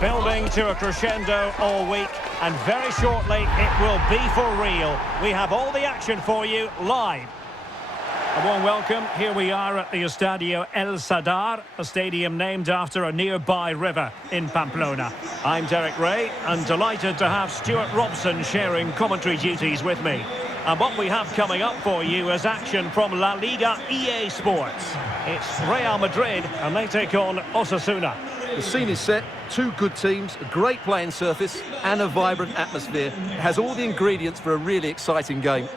Building to a crescendo all week, and very shortly it will be for real. We have all the action for you live. A warm welcome. Here we are at the Estadio El Sadar, a stadium named after a nearby river in Pamplona. I'm Derek Ray, and delighted to have Stuart Robson sharing commentary duties with me. And what we have coming up for you is action from La Liga EA Sports. It's Real Madrid, and they take on Osasuna. The scene is set, two good teams, a great playing surface and a vibrant atmosphere. It has all the ingredients for a really exciting game.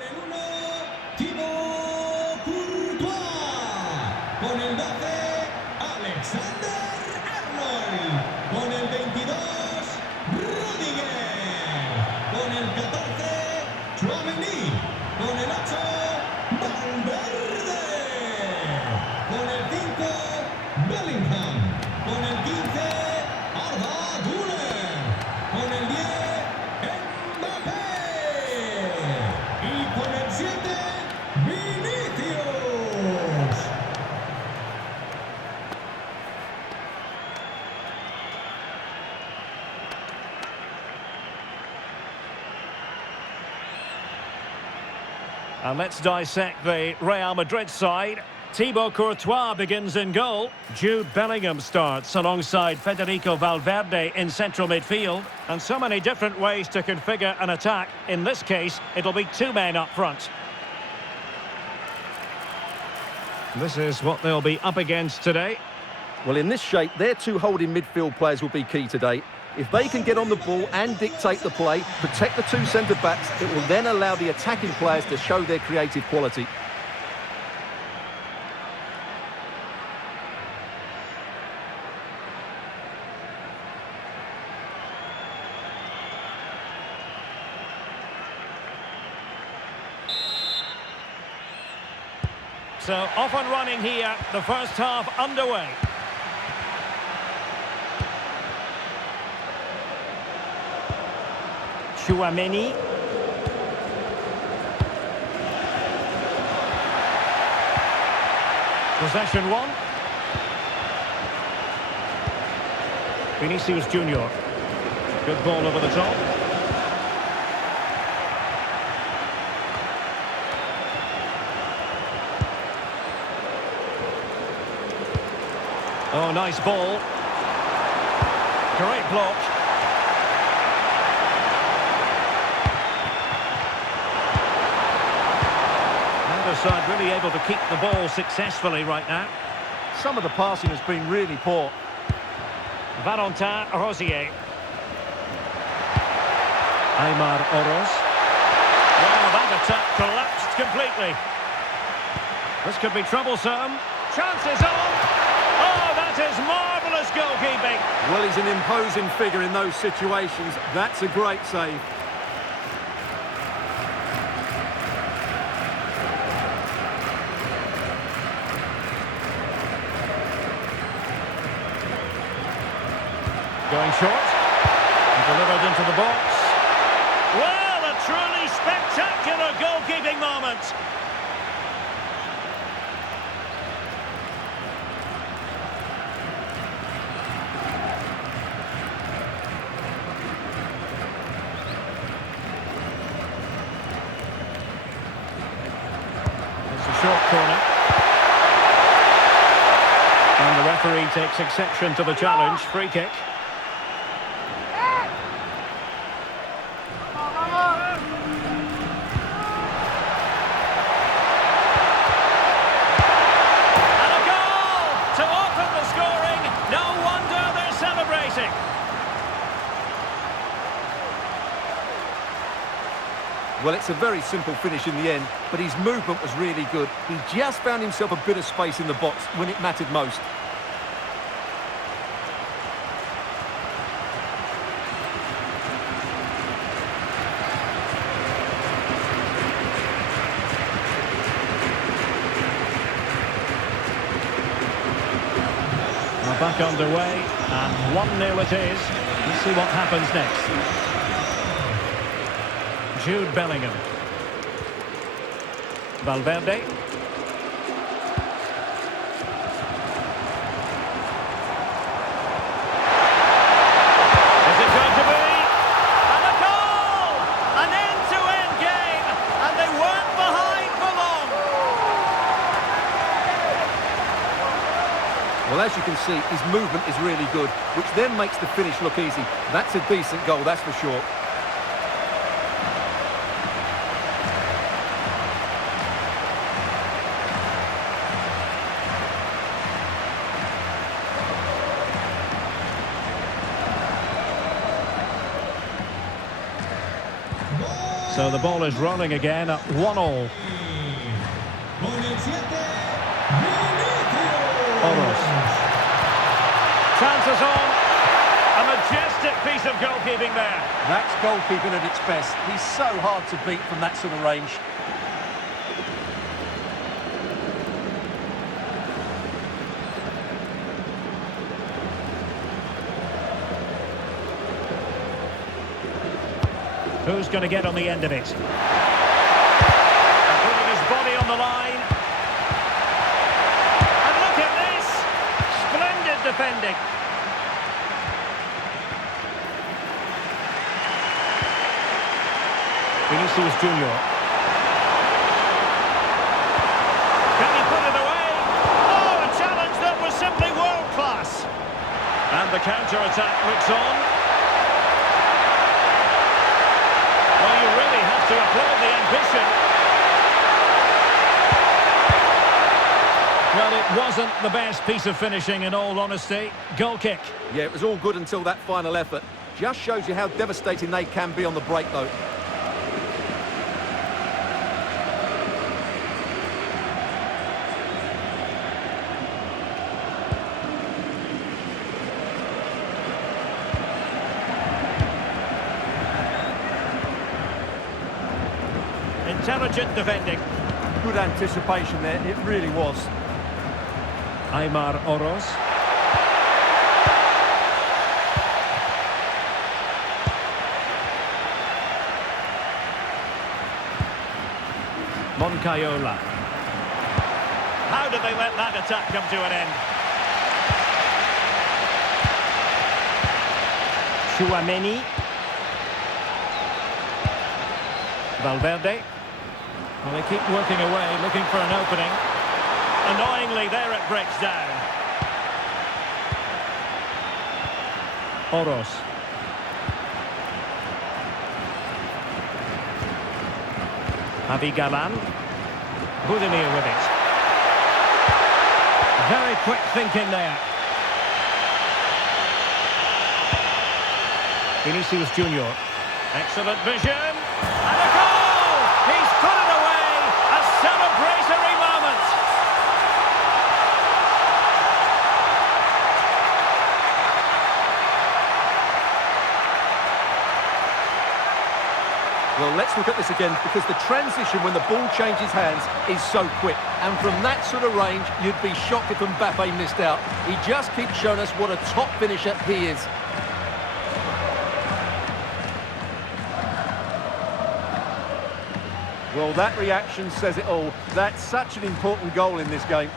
And let's dissect the Real Madrid side. Thibaut Courtois begins in goal. Jude Bellingham starts alongside Federico Valverde in central midfield. And so many different ways to configure an attack. In this case, it'll be two men up front. This is what they'll be up against today. Well, in this shape, their two holding midfield players will be key today. If they can get on the ball and dictate the play, protect the two centre-backs, it will then allow the attacking players to show their creative quality. So off and running here, the first half underway. Chouameni. Possession one. Vinicius Junior. Good ball over the top. Oh, nice ball. Great block. Side really able to keep the ball successfully right now. Some of the passing has been really poor. Valentin Rosier. Aymar Oroz. Well, that attack collapsed completely. This could be troublesome. Chances on. Oh, that is marvellous goalkeeping. Well, he's an imposing figure in those situations. That's a great save. Going short, and delivered into the box. Well, a truly spectacular goalkeeping moment. It's a short corner. And the referee takes exception to the challenge. Free kick. Well, it's a very simple finish in the end, but his movement was really good. He just found himself a bit of space in the box when it mattered most. We're back underway, and 1-0 it is. Let's see what happens next. Jude Bellingham. Valverde. see, his movement is really good, which then makes the finish look easy. That's a decent goal, that's for sure. So the ball is rolling again at 1-1. Oros. Chances on. A majestic piece of goalkeeping there. That's goalkeeping at its best. He's so hard to beat from that sort of range. Who's going to get on the end of it? And putting his body on the line. And look at this! Splendid defending. Vinicius Junior. Can he put it away? Oh, a challenge that was simply world class. And the counter-attack looks on. Well, you really have to applaud the ambition. Well, it wasn't the best piece of finishing, in all honesty. Goal kick. Yeah, it was all good until that final effort. Just shows you how devastating they can be on the break, though. Intelligent defending. Good anticipation there, it really was. Aymar Oros. Moncayola. How did they let that attack come to an end? Chouameni. Valverde. Well, they keep working away, looking for an opening. Annoyingly, there it breaks down. Oros. Javi Galan. Budimir with it. Very quick thinking there. Vinicius Junior. Excellent vision. And a goal! He's put it away! A celebratory moment! Well, let's look at this again, because the transition when the ball changes hands is so quick. And from that sort of range, you'd be shocked if Mbappe missed out. He just keeps showing us what a top finisher he is. Well, that reaction says it all. That's such an important goal in this game.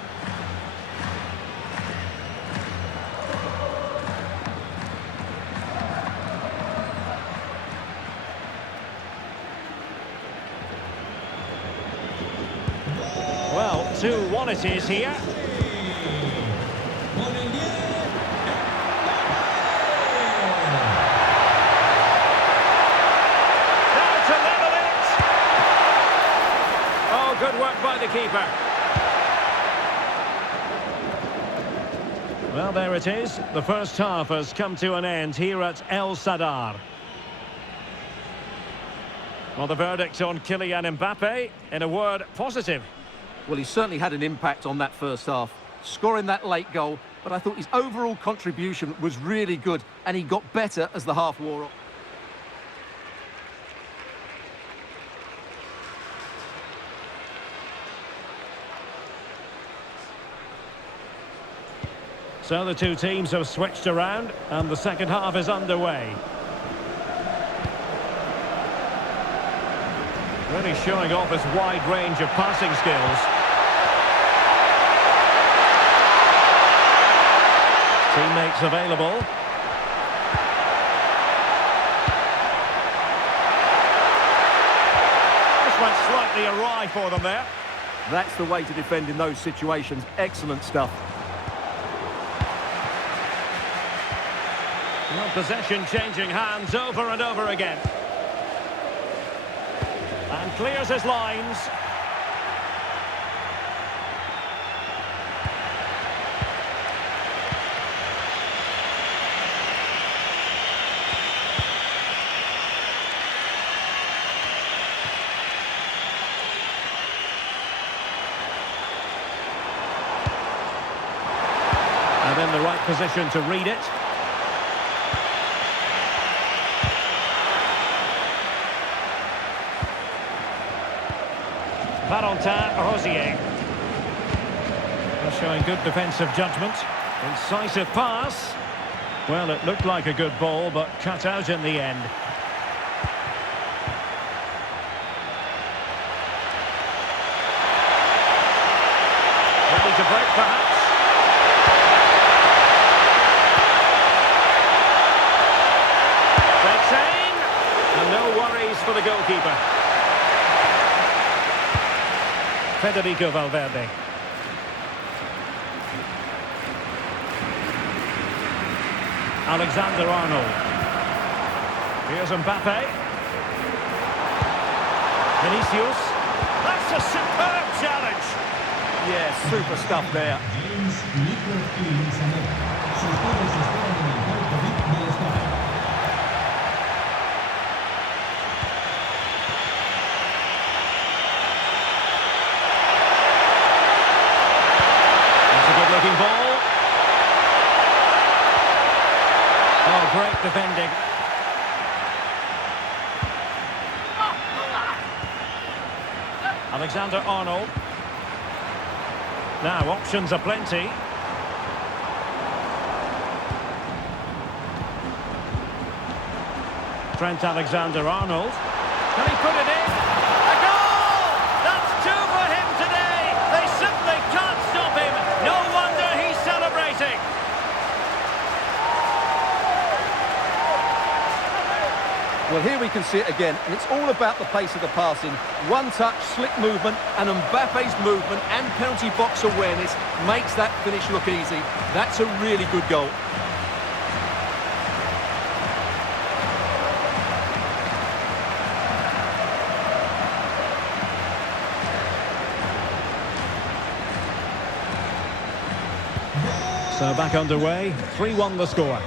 Well, 2-1 it is here. Now to level it. Oh, good work by the keeper. Well, there it is. The first half has come to an end here at El Sadar. Well, the verdict on Kylian Mbappe, in a word, positive. Well, he certainly had an impact on that first half, scoring that late goal, but I thought his overall contribution was really good, and he got better as the half wore on. So the two teams have switched around, and the second half is underway. Really showing off his wide range of passing skills. Teammates available. This went slightly awry for them there. That's the way to defend in those situations. Excellent stuff. Well, possession changing hands over and over again. And clears his lines. And in the right position to read it. Valentin Rosier. Showing good defensive judgment. Incisive pass. Well, it looked like a good ball, but cut out in the end. Ready to break, perhaps. Takes aim. And no worries for the goalkeeper. Federico Valverde. Alexander-Arnold. Here's Mbappe. Vinicius. That's a superb challenge. Yeah, super stuff there. Ball. Oh, great defending. Alexander-Arnold. Now, options are plenty. Trent Alexander-Arnold. Can he put it in? A goal! That's two for him today. They simply can't stop him. No wonder he's celebrating. Well, here we can see it again, and it's all about the pace of the passing. One touch, slick movement, and Mbappe's movement and penalty box awareness makes that finish look easy. That's a really good goal. So back underway, 3-1 the score.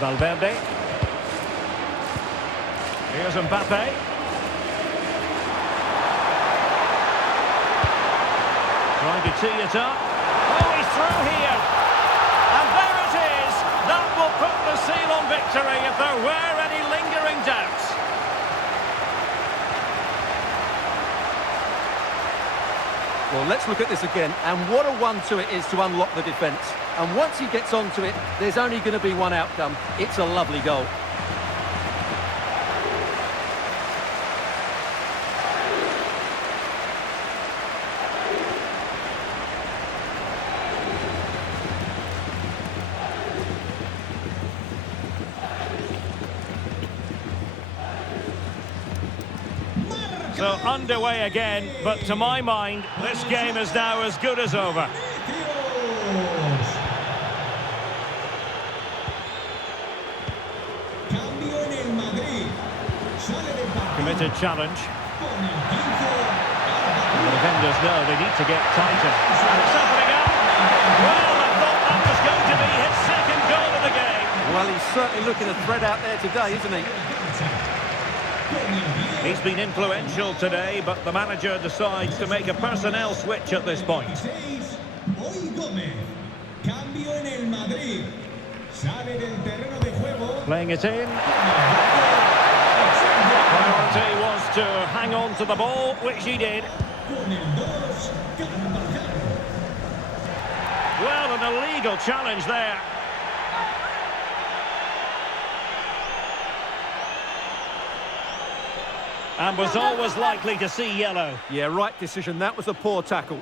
Valverde. Here's Mbappe. Trying to tee it up. Oh, he's through here. And there it is. That will put the seal on victory if there were any lingering doubts. Well, let's look at this again, and what a 1-2 it is to unlock the defence. And once he gets onto it, there's only going to be one outcome. It's a lovely goal. So underway again, but to my mind, this game is now as good as over. Committed challenge. And the defenders know they need to get tighter. And it's opening up. Well, I thought that was going to be his second goal of the game. Well, he's certainly looking a threat out there today, isn't he? He's been influential today, but the manager decides to make a personnel switch at this point. Playing it in. Priority was to hang on to the ball, which he did. Well, an illegal challenge there. And was always likely to see yellow. Yeah, right decision. That was a poor tackle.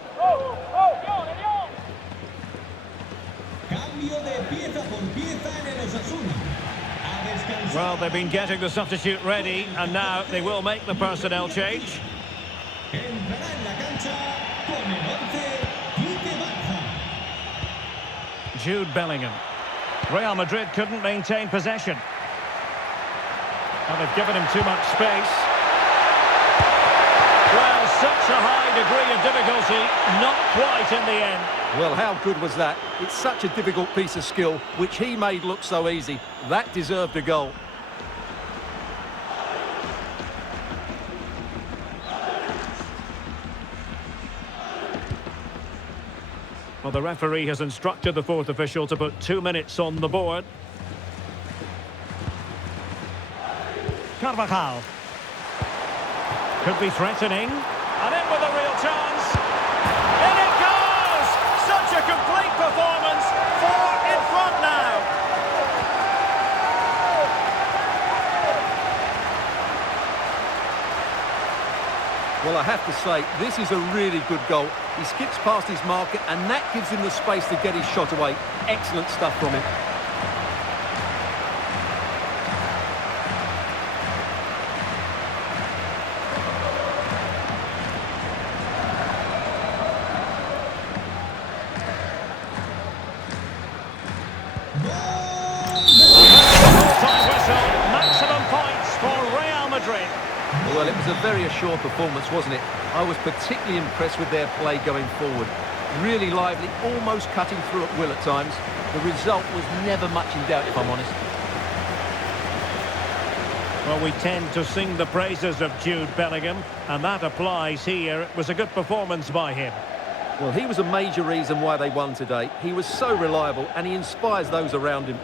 Well, they've been getting the substitute ready, and now they will make the personnel change. Entrará en la cancha con el 11 Quique Barja. Jude Bellingham. Real Madrid couldn't maintain possession. And they've given him too much space. Well, such a high degree of difficulty, not quite in the end. Well, how good was that? It's such a difficult piece of skill, which he made look so easy. That deserved a goal. Well, the referee has instructed the fourth official to put 2 minutes on the board. Carvajal. Could be threatening. And in with a real chance. In it goes! Such a complete performance. 4 in front now. Well, I have to say, this is a really good goal. He skips past his marker, and that gives him the space to get his shot away. Excellent stuff from him. Time whistle. Maximum points for Real Madrid. Well, it was a very assured performance, wasn't it? I was particularly impressed with their play going forward. Really lively, almost cutting through at will at times. The result was never much in doubt, if I'm honest. Well, we tend to sing the praises of Jude Bellingham, and that applies here. It was a good performance by him. Well, he was a major reason why they won today. He was so reliable, and he inspires those around him.